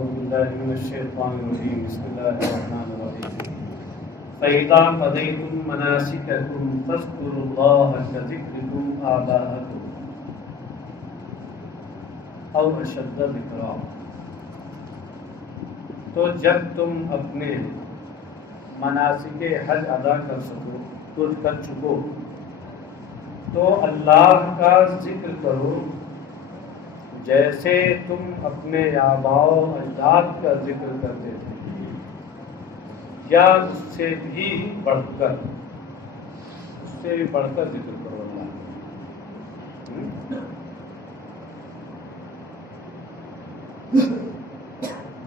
أعوذ بالله من الشيطان الرجيم بسم الله الرحمن الرحيم فإذا قضيتم مناسككم فاذكروا الله كذكركم آباءكم أو أشد ذكرا۔ تو جب تم اپنے مناسک حج ادا کر چکو تو اللہ کا ذکر کرو جیسے تم اپنے آباء و اجداد کا ذکر کرتے تھے، یا اس سے بھی بڑھ کر ذکر کرو اللہ۔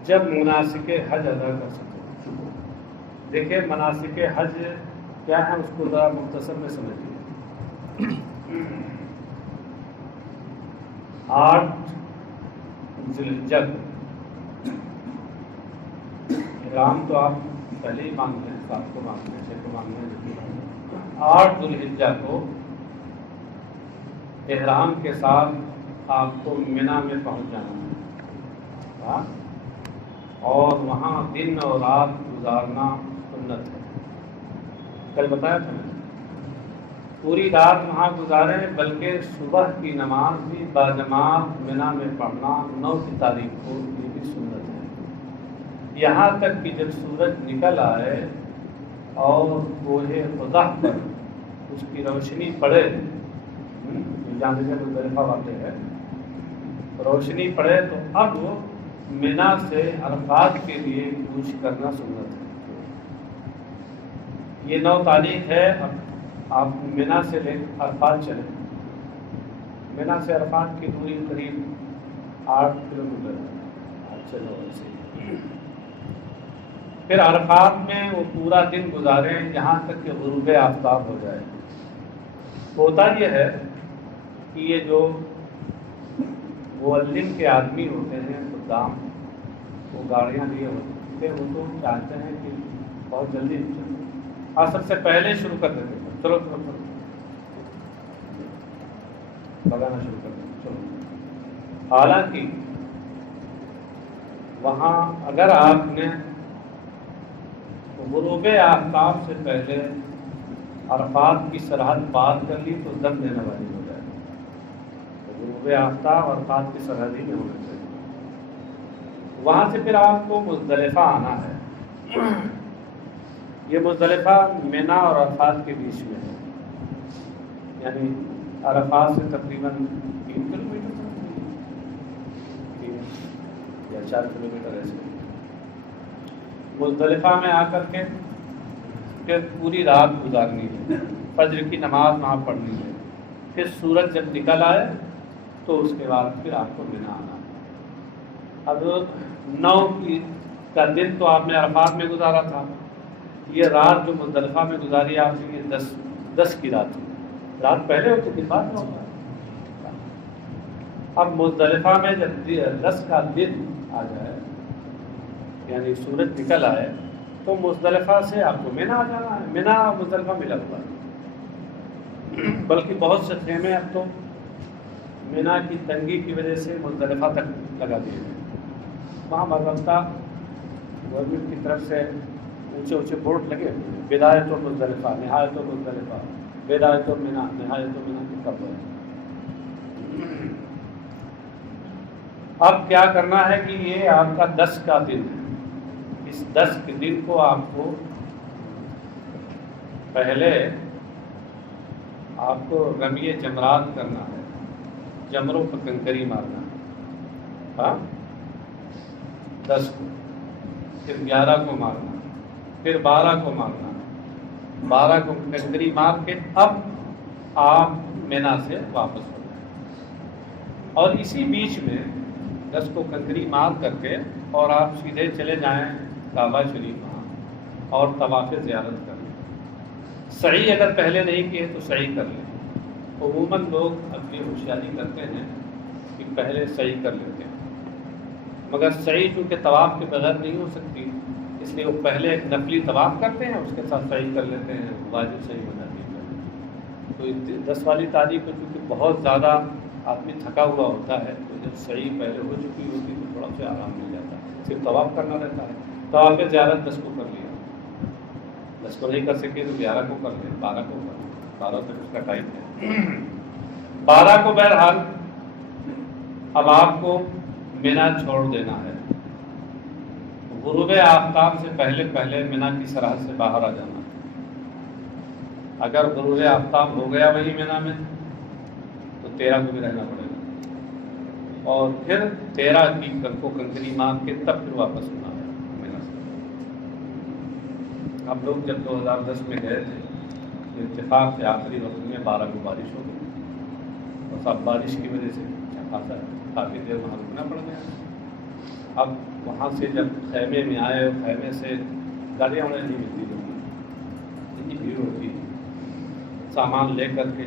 جب مناسک حج ادا کر سکو، دیکھیں مناسک حج کیا ہے اس کو ذرا مختصر میں سمجھیے۔ 8 ذی الحجہ احرام تو آپ پہلے ہی مانگ لیں، 7 کو مانگ لیں، 6 کو مانگ لیں، 8 ذی الحجہ کو احرام کے ساتھ آپ کو منی میں پہنچ جانا ہے، اور وہاں دن اور رات گزارنا سنت ہے۔ کل بتایا تھا میں، پوری رات وہاں گزاریں، بلکہ صبح کی نماز بھی باجماعت منی میں پڑھنا 9 تاریخ کو یہ بھی سنت ہے، یہاں تک کہ جب سورج نکل آئے اور کوہ خضر پر اس کی روشنی پڑے، جہاں سے مزدلفہ واقع ہے، روشنی پڑے تو اب منی سے عرفات کے لیے کوچ کرنا سنت ہے۔ یہ 9 تاریخ ہے، آپ منی سے لے عرفات چلیں۔ منی سے عرفات کی دوری قریب 8 کلومیٹر ہے، چلو ایسے۔ پھر عرفات میں وہ پورا دن گزاریں یہاں تک کہ غروب آفتاب ہو جائے۔ ہوتا یہ ہے کہ یہ جو مولن کے آدمی ہوتے ہیں خدام، وہ گاڑیاں لیے ہوتے ہیں، وہ تو چاہتے ہیں کہ بہت جلدی عصر سے پہلے شروع کر دیتے ہیں، چلو بگانا شروع کر دیں، چلو۔ حالانکہ وہاں اگر آپ نے غروب آفتاب سے پہلے عرفات کی سرحد پار کر لی تو دم دینے والی ہو جائے، غروب آفتاب عرفات کی سرحد ہی میں ہونا چاہیے۔ وہاں سے پھر آپ کو مزدلفہ آنا ہے۔ یہ مزدلفہ منی اور عرفات کے بیچ میں ہے، یعنی عرفات سے تقریباً 3 کلومیٹر یا 4 کلومیٹر ایسے۔ مزدلفہ میں آ کر کے پھر پوری رات گزارنی ہے، فجر کی نماز وہاں پڑھنی ہے، پھر سورج جب نکل آئے تو اس کے بعد پھر آپ کو منی آنا ہے۔ اب 9 کا دن تو آپ نے عرفات میں گزارا تھا، یہ رات جو مزدلفہ میں گزاری آپ نے، یہ 10 کی رات تھی۔ رات پہلے ہوتی تھی، بعد میں ہوتا ہے۔ اب مزدلفہ میں جب 10 کا دن آ جائے، یعنی سورج نکل آئے، تو مزدلفہ سے آپ کو منی آ جانا ہے۔ منی اور مزدلفہ ملا ہوا ہے، بلکہ بہت سے خیمے اب تو منی کی تنگی کی وجہ سے مزدلفہ تک لگا دیے ہیں۔ وہاں باضابطہ گورنمنٹ کی طرف سے اونچے اونچے بورڈ لگے ہوئے ہیں، بدایت مزدلفہ، نہایت مزدلفہ، بدایت منی، نہایت منی لکھا ہوا ہے۔ اب کیا کرنا ہے کہ یہ آپ کا 10 کا دن ہے، اس 10 کے دن کو آپ کو پہلے آپ کو رمی جمرات کرنا ہے، جمروں پر کنکری مارنا ہے، ہاں 10 کو، پھر 11 کو مارنا، پھر 12 کو مارنا، 12 کو کنکری مار کے اب آپ منی سے واپس ہو جائیں، اور اسی بیچ میں 10 کو کنکری مار کر کے اور آپ سیدھے چلے جائیں کعبہ شریف وہاں اور طواف زیارت کر لیں۔ سعی اگر پہلے نہیں کیے تو سعی کر لیں۔ عموماً لوگ اپنی ہوشیاری کرتے ہیں کہ پہلے سعی کر لیتے ہیں، مگر سعی چونکہ طواف کے بغیر نہیں ہو سکتی، اس لیے وہ پہلے ایک نفلی طواف کرتے ہیں، اس کے ساتھ سعی کر لیتے ہیں، واجب سعی بنا دیتے ہیں۔ تو 10 والی تاریخ کو چونکہ بہت زیادہ آدمی تھکا ہوا ہوتا ہے، تو جب سعی پہلے ہو چکی ہوتی تو تھوڑا سا آرام مل جاتا ہے۔ صرف طواف کرنا رہتا ہے. طواف زیارت 10 کو کر لیا, 10 کو نہیں کر سکے تو 11 کو کر لیں, 12 کو کر لیں, 12 تک اس کا ٹائم ہے. 12 کو بہرحال اب آپ کو مینا چھوڑ دینا ہے. غروب آفتاب سے پہلے پہلے مینا کی سرحد سے باہر آ جانا ہے. اگر غروب آفتاب ہو گیا وہی مینا میں تو 13 کو بھی رہنا پڑے گا, اور پھر 13 کی کو کنکری مار کے تب پھر واپس ہونا ہے مینا سے. ہم لوگ جب 2010 میں گئے تھے اتفاق سے آخری وقت میں 12 کو بارش ہو گئی, اور سب بارش کی وجہ سے خاصا کافی دیر وہاں رکنا پڑ گیا. اب وہاں سے جب خیمے میں آئے, خیمے سے گاڑیاں وڑیاں نہیں ملتی, لوگ اتنی بھیڑ ہوتی ہے, سامان لے کر کے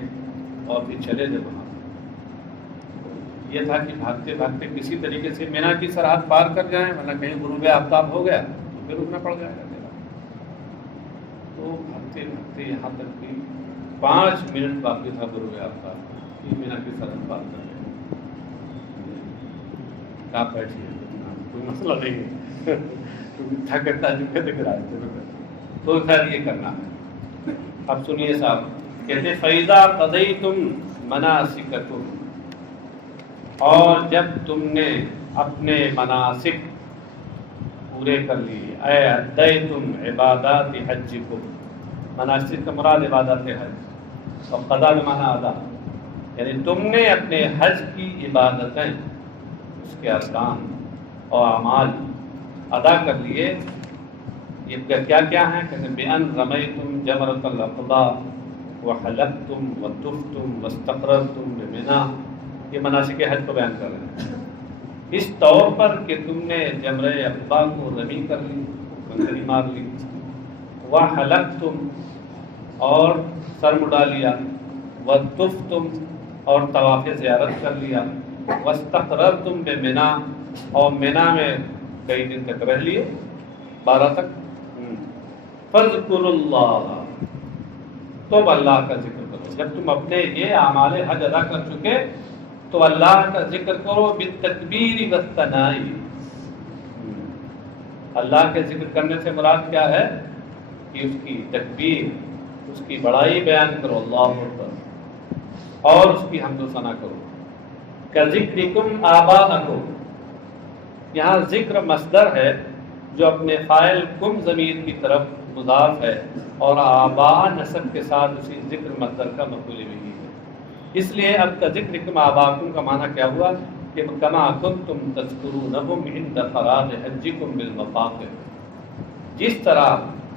اور پھر چلے جب وہاں. یہ تھا کہ بھاگتے بھاگتے کسی طریقے سے مینا کی سرحد پار کر جائیں, ورنہ کہیں غروب آفتاب ہو گیا تو پھر رکنا پڑ جائے گا میرا. تو بھاگتے بھاگتے یہاں تک بھی 5 منٹ باقی تھا غروب آفتاب کی, مینا کی سرحد پار کر گئے. آپ بیٹھیے, کوئی مسئلہ نہیں ہے, تھکتا دکھ رہا ہے, تو خیر یہ کرنا ہے. اب سنیے صاحب, کہتے فیضا قضیتم مناسککم, اور جب تم نے اپنے مناسک پورے کر لیے, اے ادیتم عبادات حجکم, مناسک کا مراد عبادات حج, اور قضا بمعنی ادا, یعنی تم نے اپنے حج کی عبادتیں, اس کے ارکان اور اعمال ادا کر لیے. یہ کیا کیا ہیں؟ کہتے ہیں بِأَنْ رَمَيْتُمْ جَمْرَةَ الْعَقَبَةِ وَحَلَقْتُمْ وَطُفْتُمْ وَاسْتَقْرَرْتُمْ بِمِنَا. یہ مناسک حج کو بیان کر رہے ہیں اس طور پر کہ تم نے جمرہ عقبہ کو رمی کر لی, کنکری مار لی, وَحَلَقْتُمْ اور سر مڈا لیا, وَطُفْتُمْ اور طواف زیارت کر لیا, وَاسْتَقْرَرْتُمْ بِمِنَا اور مینا میں کئی دن تک رہ لیے, 12 تک. فَاذْكُرُوا اللَّهَ, تو اللہ کا ذکر کرو. جب تم اپنے یہ اعمال حج ادا کر چکے تو اللہ کا ذکر کرو بالتکبیر والثناء. اللہ کے ذکر کرنے سے مراد کیا ہے کہ اس کی تکبیر, اس کی بڑائی بیان کرو, اللہ اکبر, اور اس کی حمد و ثنا کرو. کذکرکم آباءکم, یہاں ذکر مصدر ہے جو اپنے فاعل کم ضمیر کی طرف مضاف ہے, اور آباء نسب کے ساتھ اسی ذکر مصدر کا مفعول بھی ہے. اس لیے اب کا ذکرکم آباءکم کا معنی کیا ہوا کہ کما کنتم تذکرونہم عند فراغ حجکم بالمفاخر, جس طرح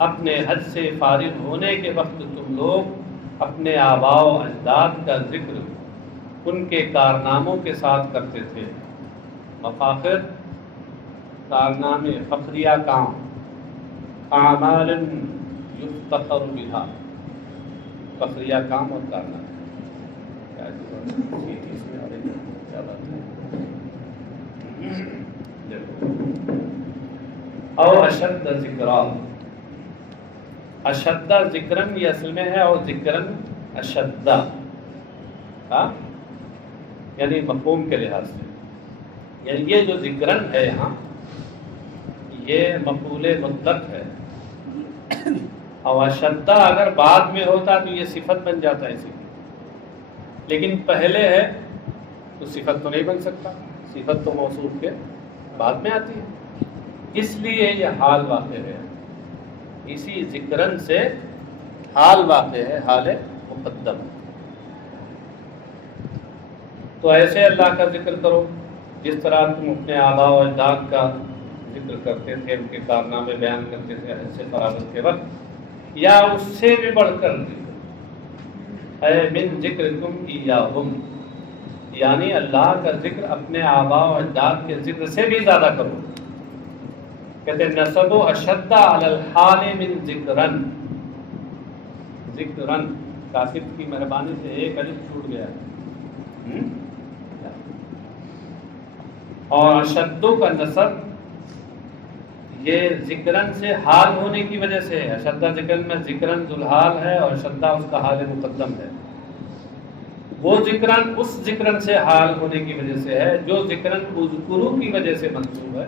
اپنے حج سے فارغ ہونے کے وقت تم لوگ اپنے آباء و اجداد کا ذکر ان کے کارناموں کے ساتھ کرتے تھے. مفاخر کارنامے, فخریہ کام, اعمال یفتخر بہا, فخریہ کام اور کارنامے. کیا بات ہے, او اشد ذکرا, اشد ذکرن یہ اصل میں ہے, اور ذکرن اشد, یعنی مفہوم کے لحاظ سے, یعنی یہ جو ذکرن ہے یہاں یہ مفعول مطلق ہے, اور اشدہ اگر بعد میں ہوتا تو یہ صفت بن جاتا ہے اسی کی, لیکن پہلے ہے تو صفت تو نہیں بن سکتا, صفت تو موصوف کے بعد میں آتی ہے, اس لیے یہ حال واقع ہے. اسی ذکرن سے حال واقع ہے, حال مقدم. تو ایسے اللہ کا ذکر کرو جس طرح تم اپنے آباء و اجداد کا ذکر کرتے تھے, ان کے کارنامے بیان کرتے تھے حج سے فراغت کے وقت, یا اس سے بھی بڑھ کر اے من ذکرکم ایاہم, یعنی اللہ کا ذکر اپنے آباء و اجداد کے ذکر سے بھی زیادہ کرو. کہتے ہیں نسب اشد علی الحال من ذکرن, ذکرن کاتب کی مہربانی سے ایک الف چھوٹ گیا ہے, اور اشدو کا نسب یہ ذکرن سے حال ہونے کی وجہ سے ہے. اشدہ ذکرن میں ذکرن ذوالحال ہے اور اشدہ اس کا حال مقدم ہے. وہ ذکرن اس ذکرن سے حال ہونے کی وجہ سے ہے جو ذکرن اذکرو کی وجہ سے منصوب ہے,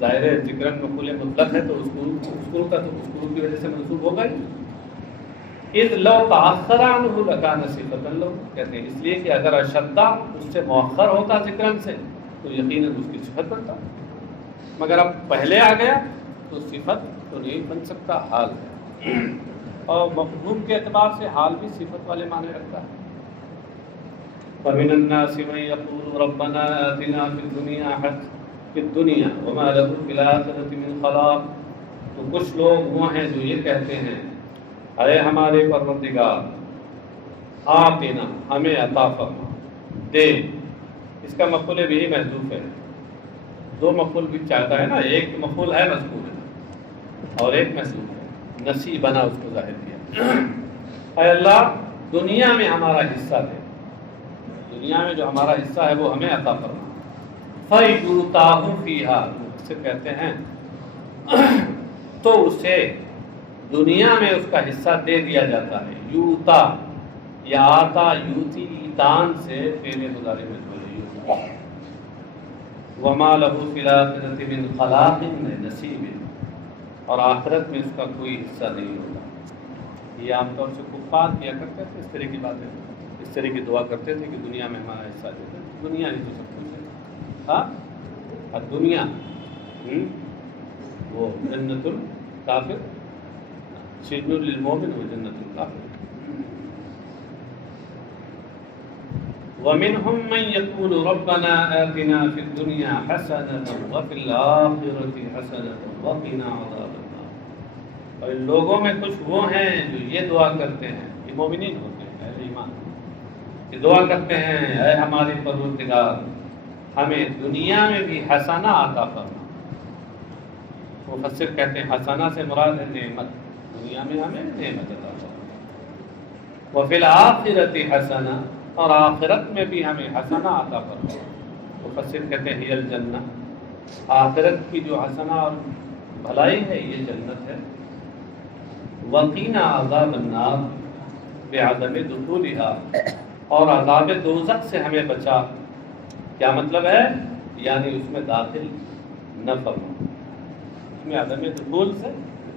ظاہر ہے ذکرن مفعول مطلق ہے تو اذکروا کا تو اذکروا کی وجہ سے منصوب ہوگا ہی۔ اذ لو تاخر عنہ لکان صفۃ لو، کہتے ہیں اس لیے کہ اگر اشدہ اس سے مؤخر ہوتا ذکرن سے تو یقیناً اس کی صفت بنتا، مگر اب پہلے آ گیا تو صفت تو نہیں بن سکتا، حال ہے، اور مفہوم کے اعتبار سے حال بھی صفت والے معنی رکھتا ہے۔ وَمِنَ النَّاسِ مَن يَقُولُ رَبَّنَا آتِنَا فِي الدُّنْيَا وَمَا لَهُ فِي الْآخِرَةِ مِنْ خَلَاقٍ، تو کچھ لوگ وہ ہیں جو یہ کہتے ہیں اے ہمارے پروردگار آتنا، ہمیں عطا فرما، دے، اس کا مفعول بھی محذوف ہے، دو مفعول بھی چاہتا ہے نا، ایک مفعول ہے مذکور ہے اور ایک محذوف ہے، نسی بنا اس کو ظاہر کیا، اے اللہ دنیا میں ہمارا حصہ دے، دنیا میں جو ہمارا حصہ ہے وہ ہمیں عطا فرما۔ فَيُؤْتَاهُ فِيهَا، سے کہتے ہیں تو اسے دنیا میں اس کا حصہ دے دیا جاتا ہے، یوتا یا آتا یوتی ایتان سے فعل مضارع میں بولے یوتا، وَمَا لَهُ فِي الْآخِرَةِ مِنْ خَلَاقٍ نَصِیبٍ، اور آخرت میں اس کا کوئی حصہ نہیں ہوگا۔ یہ عام طور سے کفار کیا کرتے تھے اس طرح کی باتیں، اس طرح کی دعا کرتے تھے کہ دنیا میں ہمارا حصہ دے دیں، دنیا ہی تو سب کچھ ہے، ہاں، اور دنیا وہ جنت الکافر، سجن للمؤمن و جنت الکافر۔ وَمِنْهُمْ مَنْ يَقُولُ رَبَّنَا آتِنَا فِي الدُّنْيَا حَسَنَةً وَفِي الْآخِرَةِ حَسَنَةً وَقِنَا عَذَابَ النَّارِ، اور ان لوگوں میں کچھ وہ ہیں جو یہ دعا کرتے ہیں، یہ مومنین ہوتے ہیں، اہل ایمان، یہ دعا کرتے ہیں اے ہمارے پروردگار ہمیں دنیا میں بھی حسنہ عطا فرما۔ مفسر کہتے ہیں حسنہ سے مراد ہے نعمت، دنیا میں ہمیں نعمت عطا فرما، وفی الآخرۃ حسنہ، اور آخرت میں بھی ہمیں حسنہ عطا فرما۔ مفسر کہتے ہیں ہی الجنہ، آخرت کی جو حسنہ اور بھلائی ہے یہ جنت ہے۔ وقینا عذاب النار بعدم دخولها، اور عذاب دوزخ سے ہمیں بچا، کیا مطلب ہے؟ یعنی اس میں داخل نہ فرما، اس میں عدم دخول سے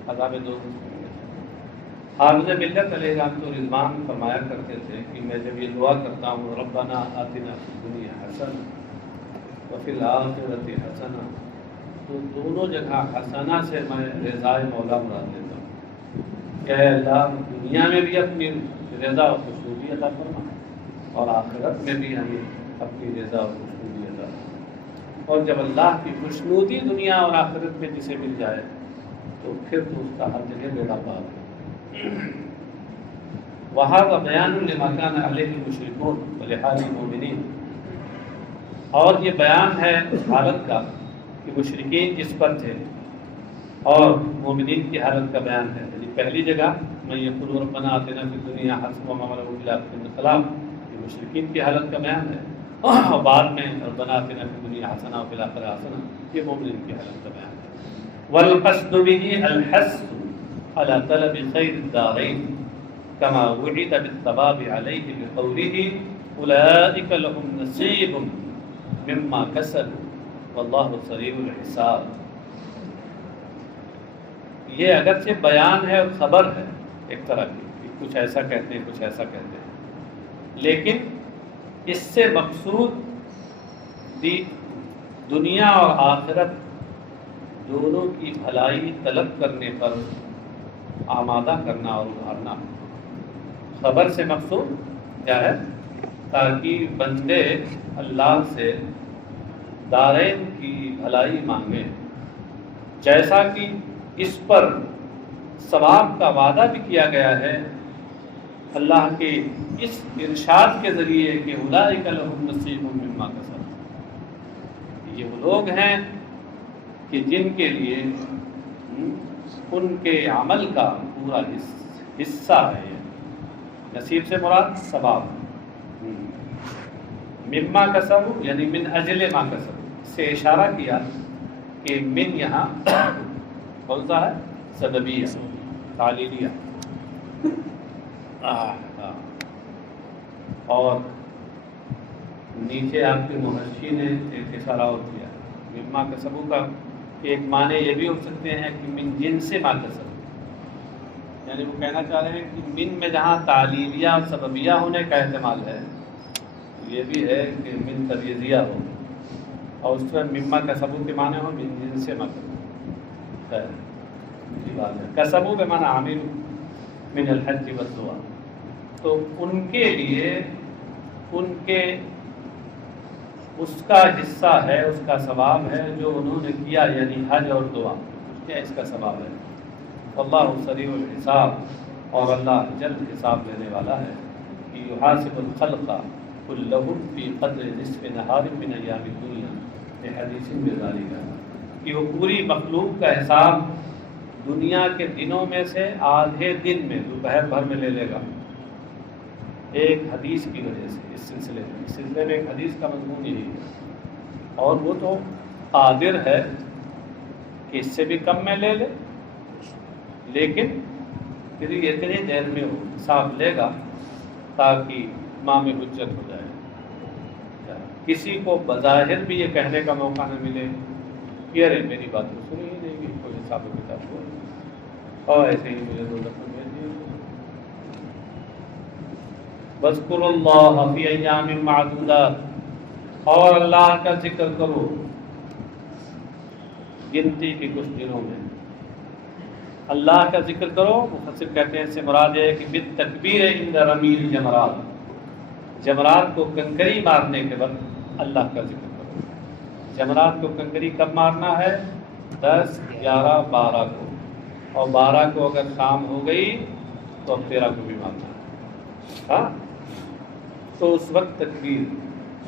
عذاب دوزخ سے ہمیں بچا۔ حافظ ملت علیہ رحمۃ رضوان فرمایا کرتے تھے کہ میں جب یہ دعا کرتا ہوں ربنا آتنا فی الدنیا حسنہ وفی الآخرۃ حسنہ، تو دونوں جگہ حسنہ سے میں رضائے مولا مراد لیتا ہوں کہ اے اللہ دنیا میں بھی اپنی رضا و خوشنودی عطا فرما، اور آخرت میں بھی ہمیں اپنی رضا و خوشنودی عطا فرما۔ اور جب اللہ کی خوشنودی دنیا اور آخرت میں جسے مل جائے تو پھر تو اس کا ہر جگہ بیڑا پار ہے۔ وَهَذَا بَيَانٌ لِمَا كَانَ عَلَيْهِ الْمُشْرِكُونَ وَلِحَالِ الْمُؤْمِنِينَ، اور یہ بیان ہے اس حالت کا کہ مشرکین جس پر تھے، اور مومنین کی حالت کا بیان ہے۔ یعنی پہلی جگہ میں یقول ربنا آتنا فی الدنیا حسنہ وما لہ فی الآخرۃ من خلاق، یہ مشرکین کی حالت کا بیان ہے، اور بعد میں ربنا آتنا فی الدنیا حسنہ وفی الآخرۃ حسنہ، یہ مومنین کی حالت کا بیان ہے۔ والقصد به الحث على طلب خیر الدارین كما وعد بالثواب عليه بقوله اولئک لهم نصیب مما کسبوا واللہ سریع الحساب۔ یہ اگرچہ بیان ہے اور خبر ہے ایک طرح کی، کہ کچھ ایسا کہتے ہیں کچھ ایسا کہتے ہیں، لیکن اس سے مقصود بھی دنیا اور آخرت دونوں کی بھلائی طلب کرنے پر آمادہ کرنا اور ابھارنا۔ خبر سے مقصود کیا ہے؟ تاکہ بندے اللہ سے دارین کی بھلائی مانگیں، جیسا کہ اس پر ثواب کا وعدہ بھی کیا گیا ہے اللہ کے اس ارشاد کے ذریعے کہ اولئک لہم نصیب مما کسبوا، یہ وہ لوگ ہیں کہ جن کے لیے ان کے عمل کا پورا حصہ ہے۔ نصیب سے مراد ثواب، مما کسبوا یعنی من اجل ما کسبوا، سے اشارہ کیا کہ من یہاں کون سا ہے؟ سببیہ، تعلیلیہ، اور نیچے آپ کے محشی نے ایک اشارہ اور کیا، مما کسبوا کا ایک معنی یہ بھی ہو سکتے ہیں کہ من جنس ما کسب، یعنی وہ کہنا چاہ رہے ہیں کہ من میں جہاں تعلیلیہ اور سببیہ ہونے کا احتمال ہے، یہ بھی ہے کہ من تبعیضیہ ہو، اور اس میں مما کسبو کے معنی ہو من جنس ما کسب، بات ہے کسبو بے معنی عامل من الحج والدعاء، تو ان کے لیے ان کے اس کا حصہ ہے، اس کا ثواب ہے جو انہوں نے کیا، یعنی حج اور دعا، کیا اس کا ثواب ہے۔ اللہ سریع الحساب، اور اللہ جلد حساب لینے والا ہے، کہ یحاسب الخلق کلهم فی قدر نصف نہار من ایام الدنیا، یہ حدیث بذالک، کہ وہ پوری مخلوق کا حساب دنیا کے دنوں میں سے آدھے دن میں، دوپہر بھر میں لے لے گا، ایک حدیث کی وجہ سے۔ اس سلسلے میں ایک حدیث کا مضمون یہی ہے، اور وہ تو قادر ہے کہ اس سے بھی کم میں لے لے، لیکن پھر اتنی دیر میں وہ حساب لے گا تاکہ امام حجت ہو جائے، کسی کو بظاہر بھی یہ کہنے کا موقع نہ ملے کہ ارے میری بات تو سنی ہی نہیں گی، کوئی حساب و کتاب ہو، اور ایسے ہی مجھے دو دفعہ بھیج دیا۔ وَاذْكُرُوا اللَّهَ فِي أَيَّامٍ مَّعْدُودَاتٍ، اور اللہ کا ذکر کرو گنتی کے کچھ دنوں میں، اللہ کا ذکر کرو۔ مفسر کہتے ہیں اس سے مراد ہے کہ بالتکبیر عند رمی الجمرات، جمرات کو کنکری مارنے کے وقت اللہ کا ذکر کرو۔ جمرات کو کنکری کب مارنا ہے؟ 10، 11، 12 کو، اور 12 کو اگر شام ہو گئی تو اب 13 کو بھی مارنا ہے، ہاں، تو اس وقت تکبیر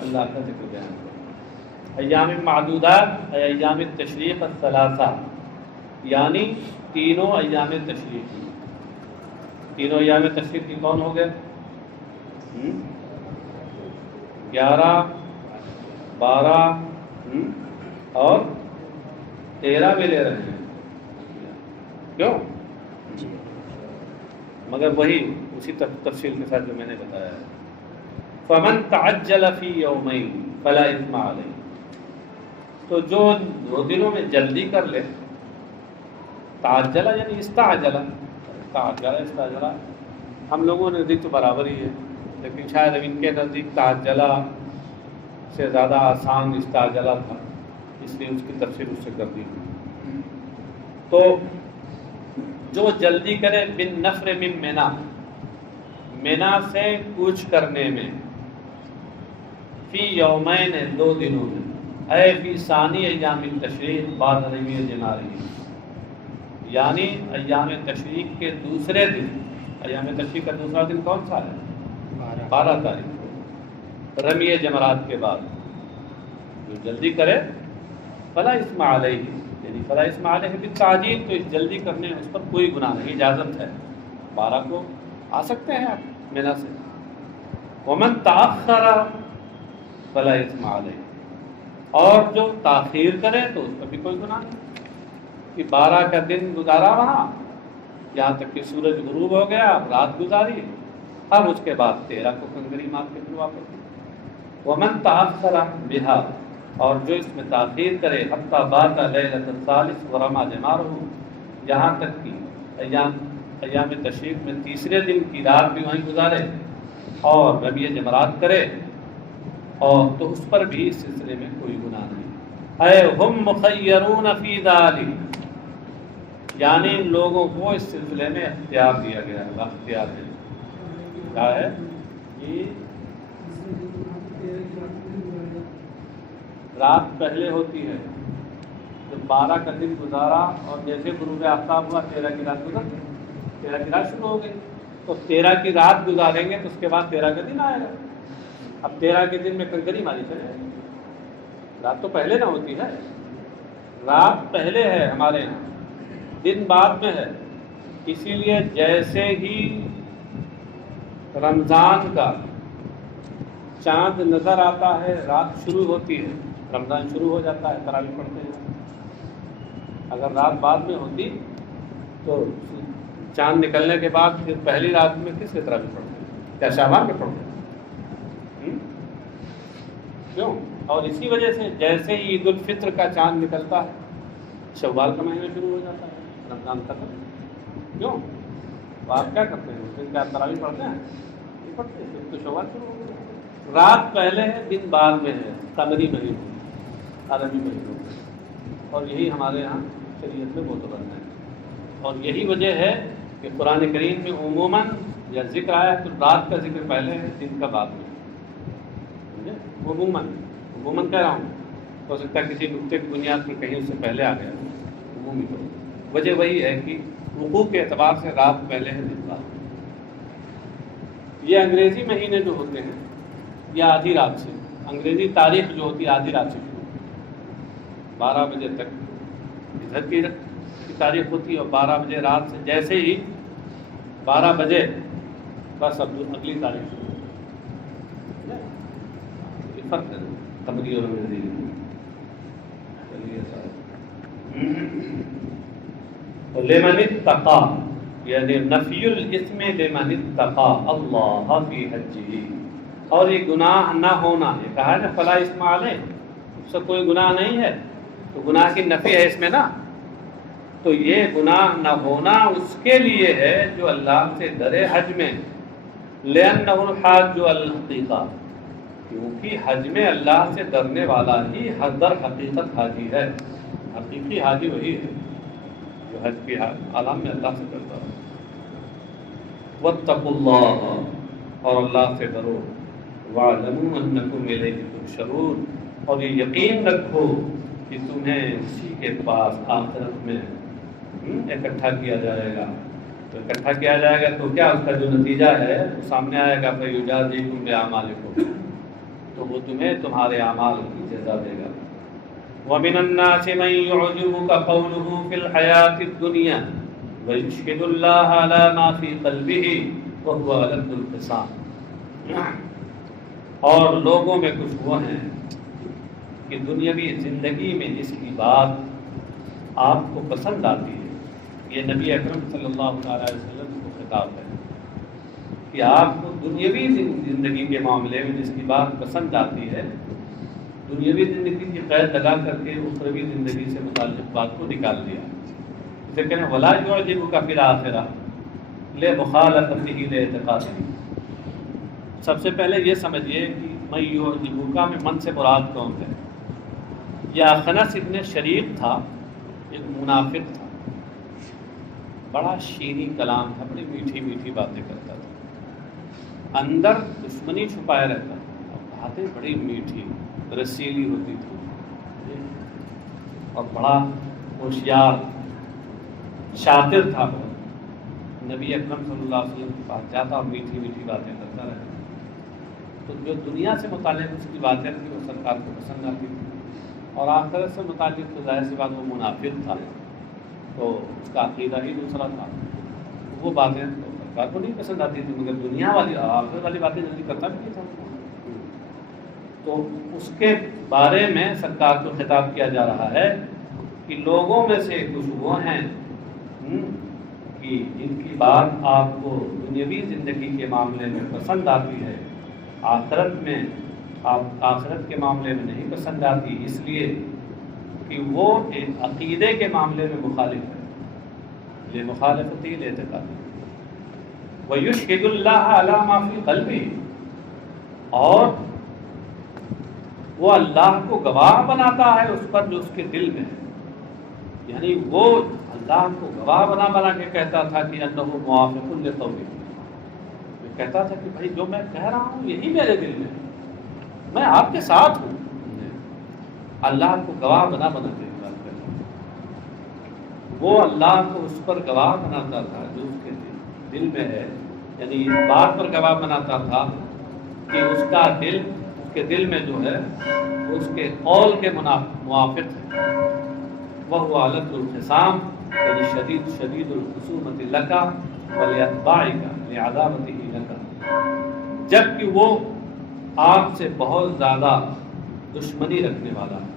اللہ کا ذکر بیان کرو۔ ایام معدودات ایام التشریق الثلاثہ، یعنی تینوں ایام تشریق کی، تینوں ایام تشریق کی کون ہو گئے؟ 11، 12 اور 13 بھی لے رہے ہیں، کیوں؟ مگر وہی اسی تفصیل کے ساتھ جو میں نے بتایا ہے۔ فمن تعجل فی یومین فلا اثم علیہ، تو جو 2 دنوں میں جلدی کر لے، تعجلہ یعنی استعجلہ، استعجلہ ہم لوگوں نے نزدیک تو برابر ہی ہے، لیکن شاید اب ان کے نزدیک تعجلہ سے زیادہ آسان استعجلہ تھا، اس لیے اس کی تفسیر اس سے کر دی۔ تو جو جلدی کرے بالنفر من منا، منا سے کوچ کرنے میں، فی یومین 2 دنوں میں، اے فی ثانی ایام التشریق بعد رمی الجماری، یعنی ایام تشریق کے دوسرے دن، ایام تشریق کا دوسرا دن کون سا ہے؟ 12 تاریخ کو، رمی جمرات کے بعد جو جلدی کرے فلا اسم علیہ، یعنی فلا اسم علیہ بالتعجیل، تو اس جلدی کرنے اس پر کوئی گناہ نہیں، اجازت ہے، 12 کو آ سکتے ہیں آپ مینا سے۔ ومن تاخر فلا اسم علیہ، اور جو تاخیر کرے تو اس پر بھی کوئی گناہ نہیں، کہ 12 کا دن گزارا وہاں یہاں تک کہ سورج غروب ہو گیا، اب رات گزاری، اب اس کے بعد 13 کو کنگری مار کے پھر واپس۔ ومن تاخر بہا، اور جو اس میں تاخیر کرے حتی بات لیلۃ الثالث ورما جمارہ، یہاں تک کہ ایام تشریق میں تیسرے دن کی رات بھی وہیں گزارے اور رمی جمرات کرے، اور تو اس پر بھی اس سلسلے میں کوئی گناہ نہیں۔ اے ہم مخیرون فی ذلک، یعنی ان لوگوں کو اس سلسلے میں اختیار دیا گیا ہے، اختیار ہے، کیا ہے یہ رات پہلے ہوتی ہے، جب 12 کا دن گزارا اور جیسے غروب آفتاب ہوا 13 کی رات گزر گئی، 13 کی رات شروع ہو گئی، تو 13 کی رات گزاریں گے تو اس کے بعد 13 کا دن آئے گا۔ اب 13 کے دن میں کنکری ماری چلے، رات تو پہلے نہ ہوتی ہے، رات پہلے ہے ہمارے یہاں، دن بعد میں ہے، اسی لیے جیسے ہی رمضان کا چاند نظر آتا ہے رات شروع ہوتی ہے، رمضان شروع ہو جاتا ہے، تراویح پڑھتے ہیں۔ اگر رات بعد میں ہوتی تو چاند نکلنے کے بعد پھر پہلی رات میں کس کی تراویح پڑھتے ہیں؟ کیا شعبان میں پڑھتے ہیں؟ کیوں؟ اور اسی وجہ سے جیسے ہی عید الفطر کا چاند نکلتا ہے شوال کا مہینہ شروع ہو جاتا ہے، رمضان ختم، کیوں؟ تو آپ کیا کرتے ہیں؟ اس دن کیا تراویح پڑھتے ہیں؟ نہیں پڑھتے، پھر تو شوال شروع ہو گیا۔ رات پہلے ہے، دن بعد میں ہے، قمری مہینہ، عربی مہینوں میں، اور یہی ہمارے یہاں شریعت میں معتبر ہے۔ اور یہی وجہ ہے کہ قرآن کریم میں عموماً یا ذکر آیا تو رات کا ذکر پہلے ہے، دن کا بعد میں۔ عموماً کہہ رہا ہوں، ہو سکتا ہے کسی نقطے کی بنیاد پر کہیں اس سے پہلے آ گیا، عمومی طور وجہ وہی ہے کہ وقوع کے اعتبار سے رات پہلے ہے، دن بعد میں۔ یہ انگریزی مہینے جو ہوتے ہیں یہ آدھی رات سے، انگریزی تاریخ جو ہوتی ہے آدھی رات سے شروع ہوتی ہے، 12 بجے تک ادھر کی تاریخ ہوتی ہے، اور 12 بجے رات سے جیسے ہی 12 بجے بس اب اگلی تاریخ شروع ہوتی ہے۔ یہ فرق ہے قمری اور انگریزی میں۔ لمن اتقى یعنی نفی الاسم لمن اتقى اللہ فی حجہ، اور یہ گناہ نہ ہونا، یہ کہا ہے نا فلا اسم علیہ، اس سے کوئی گناہ نہیں ہے، تو گناہ کی نفی ہے اس میں نا، تو یہ گناہ نہ ہونا اس کے لیے ہے جو اللہ سے ڈرے حج میں، لأنہ الحاج الحقیقہ، کیونکہ حج میں اللہ سے ڈرنے والا ہی در حقیقت حاجی ہے، حقیقی حاجی وہی ہے جو حج کی عالم میں اللہ سے ڈرتا ہے۔ واتقوا اللہ، اور اللہ سے ڈرو، واعلموا انکم الیہ تحشرون، اور یہ یقین رکھو کہ تمہیں اسی کے پاس آخرت میں اکٹھا کیا جائے گا۔ تو اکٹھا کیا جائے گا تو کیا اس کا جو نتیجہ ہے وہ سامنے آئے گا، فَيُجَازِيكُم بِأَعْمَالِكُم، تو وہ تمہیں تمہارے اعمال کی جزا دے گا۔ وَمِنَ النَّاسِ مَن يُعْجِبُكَ قَوْلُهُ فِي الْحَيَاةِ الدُّنْيَا وَيُشْهِدُ اللَّهَ عَلَى مَا فِي قَلْبِهِ وَهُوَ أَلَدُّ الْخِصَامِ، اور لوگوں میں کچھ وہ ہیں کہ دنیاوی زندگی میں جس کی بات آپ کو پسند آتی ہے، یہ نبی اکرم صلی اللہ علیہ وسلم کو خطاب ہے کہ آپ کو دنیاوی زندگی کے معاملے میں جس کی بات پسند آتی ہے، دنیاوی زندگی کی قید لگا کر کے اخروی زندگی سے متعلق بات کو نکال دیا، اسے کہنا ولا یعجبک فی الآخرہ لمخالفتہ لاعتقادہ۔ سب سے پہلے یہ سمجھیے کہ من یعجبک میں من سے مراد کون ہے؟ یہ اخنس ابن شریق تھا، ایک منافق تھا، بڑا شیریں کلام تھا، بڑی میٹھی میٹھی باتیں کرتا تھا، اندر دشمنی چھپائے رہتا تھا، اور باتیں بڑی میٹھی رسیلی ہوتی تھی، اور بڑا ہوشیار شاطر تھا۔ نبی اکرم صلی اللہ علیہ وسلم کے پاس جاتا اور میٹھی میٹھی باتیں کرتا رہتا، تو جو دنیا سے متعلق اس کی باتیں تھیں وہ سرکار کو پسند آتی تھی، اور آخرت سے متعلق تو ظاہر سی بات وہ منافق تھا، تو اس کا عقیدہ ہی دوسرا تھا، وہ باتیں تو سرکار کو نہیں پسند آتی تھی، مگر دنیا والی آخرت والی باتیں جلدی کرتا بھی نہیں تھا۔ تو اس کے بارے میں سرکار کو خطاب کیا جا رہا ہے کہ لوگوں میں سے کچھ وہ ہیں کہ جن کی بات آپ کو دنیاوی زندگی کے معاملے میں پسند آتی ہے، آخرت میں آپ آخرت کے معاملے میں نہیں پسند آتی، اس لیے کہ وہ ایک عقیدے کے معاملے میں مخالف ہے، لمخالفتی الاعتقاد، وَيُشْهِدُ اللَّهَ عَلَى مَا فِي قَلْبِهِ، اور وہ اللہ کو گواہ بناتا ہے اس پر جو اس کے دل میں ہے، یعنی وہ اللہ کو گواہ بنا کے کہتا تھا کہ انہ موافق لقولی، میں کہتا تھا کہ بھائی جو میں کہہ رہا ہوں یہی میرے دل میں ہے، میں آپ کے ساتھ ہوں، اللہ کو گواہ بنا کے بات کرتا، وہ اللہ کو اس پر گواہ بناتا تھا جو اس کے دل میں ہے، یعنی اس بات پر گواہ بناتا تھا کہ اس کا دل، اس کے دل میں جو ہے اس کے قول کے موافق ہے، وہ علد الخصام، یعنی شدید الخصومت لکا ولیتباعکا لعداوتہ لکا، جبکہ وہ آپ سے بہت زیادہ دشمنی رکھنے والا ہے،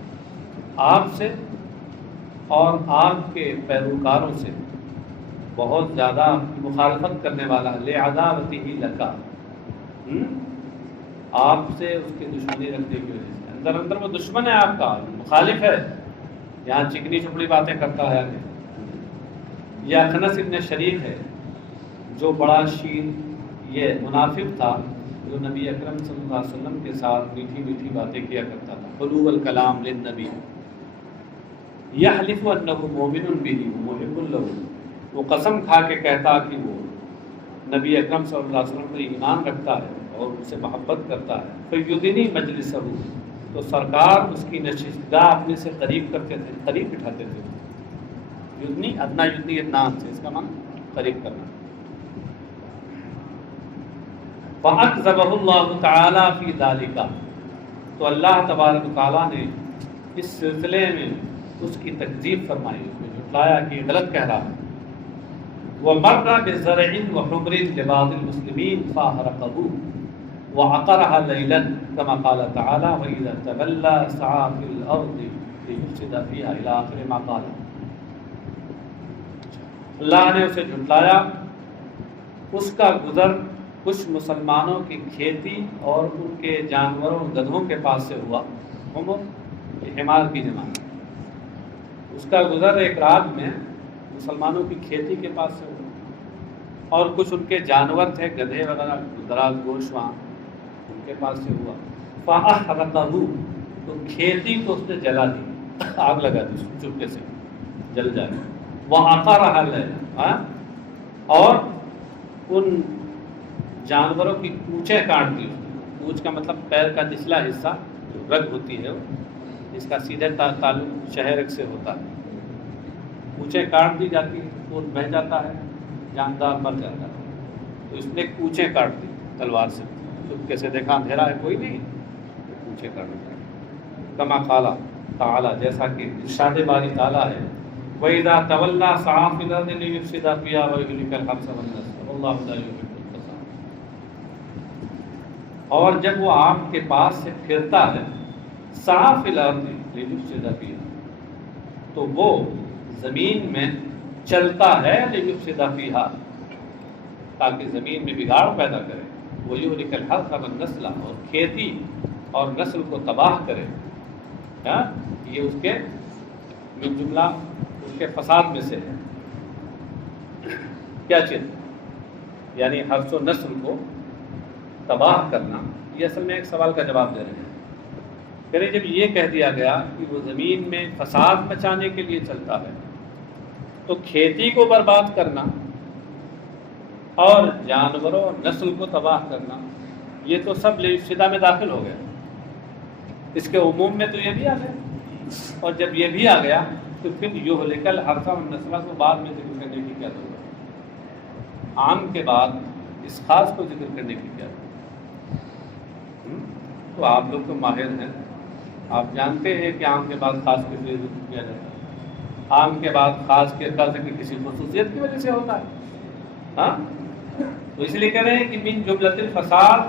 آپ سے اور آپ کے پیروکاروں سے بہت زیادہ مخالفت کرنے والا ہے، لعداوتہ لکا، آپ سے اس کی دشمنی رکھنے کی وجہ سے، اندر وہ دشمن ہے آپ کا، مخالف ہے، یہاں چکنی چپڑی باتیں کرتا ہے آگے. یہ اخنس ابن شریف ہے جو بڑا شین، یہ منافق تھا جو نبی اکرم صلی اللہ علیہ وسلم کے ساتھ میٹھی میٹھی باتیں کیا کرتا تھا. حلو الکلام للنبی، یحلف انہ مؤمن بہ محب لہ، وہ قسم کھا کے کہتا کہ وہ نبی اکرم صلی اللہ علیہ وسلم پر ایمان رکھتا ہے اور ان سے محبت کرتا ہے. فیدنی مجلسہ، تو سرکار اس کی نشستگاہ اپنے سے قریب کرتے تھے، قریب بٹھاتے تھے. یدنی ادنا یدنی ادنان سے اس کا معنی قریب کرنا. فَأَكْذَبَهُ اللَّهُ تَعَالَى فِي ذَلِكَ، تو اللہ تبارک و تعالیٰ نے اس سلسلے میں اس کی تکذیب فرمائی، اس میں جھٹلایا کہ یہ غلط کہہ رہا ہے. وَمَرَّ بِزَرْعٍ وَحُمْرٍ لِبَعْضِ الْمُسْلِمِينَ فَأَحْرَقَهُ وَعَقَرَهَا لَيْلًا كَمَا قَالَ تَعَالَى وَإِذَا تَوَلَّى سَعَىٰ فِي الْأَرْضِ لِيُفْسِدَ فِيهَا إِلَىٰ آخِرِ مَا قَالَ. اللہ نے اسے جھٹلایا، اس کا گزر کچھ مسلمانوں کی کھیتی اور ان کے جانوروں گدھوں کے پاس سے ہوا. حمار کی جمع، اس کا گزر ایک رات میں مسلمانوں کی کھیتی کے پاس سے ہوا اور کچھ ان کے جانور تھے گدھے وغیرہ دراز گوش وہاں ان کے پاس سے ہوا. فَأَحْرَقَهُ، تو کھیتی کو اس نے جلا دی، آگ لگا دی، چپکے سے جل جائے. وَعَقَرَهَا لَيْلًا، اور ان جانوروں کی پونچھیں کاٹ دی. پونچھ کا مطلب پیر کا نچلا حصہ جو رگ ہوتی ہے اس کا سیدھے تعلق شہرک سے ہوتا ہے. پونچھیں کاٹ دی جاتی ہیں، خون بہہ جاتا ہے، جاندار مر جاتا ہے. تو اس نے پونچھیں کاٹ دی تلوار سے، چپکے سے دیکھا اندھیرا ہے کوئی نہیں، پونچھیں کاٹ دی. کما قال تعالی، جیسا کہ ارشاد باری تعالیٰ ہے، وَإِذَا تَوَلَّى سَعَىٰ فِي الْأَرْضِ لِيُفْسِدَ فِيهَا وَيُهْلِكَ الْحَرْثَ وَالنَّسْلَ وَاللَّهُ لَا يُحِبُّ الْفَسَادَ. اور جب وہ آپ کے پاس سے پھرتا ہے، سعیٰ فی الارض لیفسد فیہا، تو وہ زمین میں چلتا ہے، لیفسد فیہا، تاکہ زمین میں بگاڑ پیدا کرے. ویہلک الحرث والنسل، اور کھیتی اور نسل کو تباہ کرے. یہ اس کے من جملہ اس کے فساد میں سے ہے. کیا چیز؟ یعنی حرث و نسل کو تباہ کرنا. یہ اصل میں ایک سوال کا جواب دے رہے ہیں. پھر جب یہ کہہ دیا گیا کہ وہ زمین میں فساد مچانے کے لیے چلتا ہے، تو کھیتی کو برباد کرنا اور جانوروں نسل کو تباہ کرنا، یہ تو سب لیفسدہ میں داخل ہو گیا. اس کے عموم میں تو یہ بھی آ گیا، اور جب یہ بھی آ گیا تو پھر یہلک الحرث والنسل کو بعد میں ذکر کرنے کی کیا ضرورت؟ عام کے بعد اس خاص کو ذکر کرنے کی کیا ضرورت؟ تو آپ لوگ تو ماہر ہیں، آپ جانتے ہیں کہ عام کے بعد خاص کے لیے ذکر کیا جاتا ہے. عام کے بعد خاص کا ذکر کسی خصوصیت کی وجہ سے ہوتا ہے. ہاں، تو اس لیے کہہ رہے ہیں کہ من جملۃ الفساد،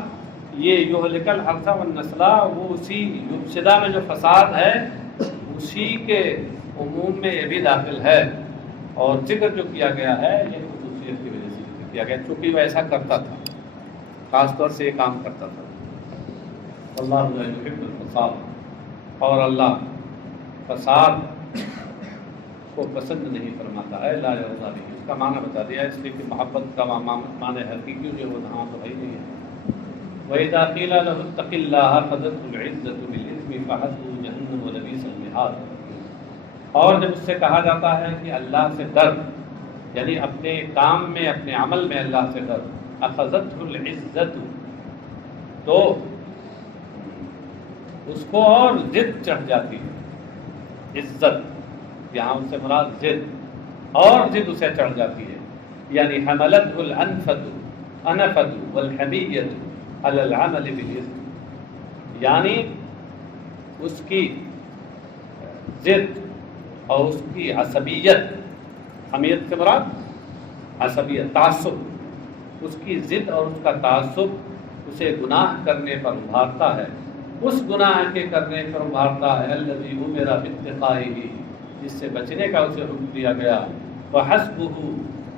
یہ یہلک الحرث والنسل، وہ اسی یفسدہ میں جو فساد ہے اسی کے عموم میں یہ بھی داخل ہے. اور ذکر جو کیا گیا ہے یہ خصوصیت کی وجہ سے ذکر کیا گیا، چونکہ وہ ایسا کرتا تھا، خاص طور سے یہ کام کرتا تھا. اللہ لا یحب الفساد، اور اللہ فساد کو پسند نہیں فرماتا ہے. لا یرضی بہ، اس کا معنی بتا دیا اس لیے کہ محبت کا معنی حقیقی جو وہ وہاں تو ہے نہیں ہے. وَإِذَا قِيلَ لَهُ اتَّقِ اللَّهَ أَخَذَتْهُ الْعِزَّةُ بِالْإِثْمِ فَحَسْبُهُ جَهَنَّمُ وَلَبِئْسَ الْمِهَادُ. اور جب اس سے کہا جاتا ہے کہ اللہ سے ڈر، یعنی اپنے کام میں اپنے عمل میں اللہ سے ڈر. أَخَذَتْهُ الْعِزَّةُ، تو اس کو اور ضد چڑھ جاتی ہے. عزت یہاں اس سے مراد ضد، اور ضد اسے چڑھ جاتی ہے. یعنی حملتہ الانفۃ والحمیۃ علی العمل بالاثم، یعنی اس کی ضد اور اس کی عصبیت، حمیت سے مراد عصبیت، تعصب، اس کی ضد اور اس کا تعصب اسے گناہ کرنے پر ابھارتا ہے. اس گناہ کے کرنے پر ابھارتا ہے الذی امر باتقائہ، جس سے بچنے کا اسے حکم دیا گیا. وحسبہ،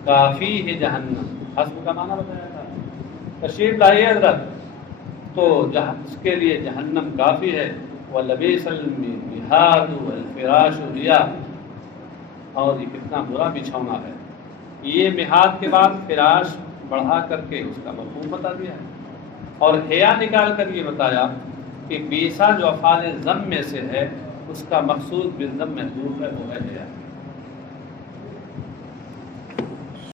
کافی ہے جہنم. حسب کا معنی بتایا تھا، تشریف لائیے حضرت. تو اس کے لیے جہنم کافی ہے. وَلَبِئْسَ الْمِهَادُ وَالْفِرَاشُ رِیَا، اور یہ کتنا برا بچھونا ہے۔ یہ مہاد کے بعد فراش بڑھا کر کے اس کا مفہوم بتا دیا ہے، اور حیا نکال کر یہ بتایا کہ بیسا جو افعال ضم میں سے ہے اس کا مقصود بالضم محذوف ہے، وہ ہے حیا۔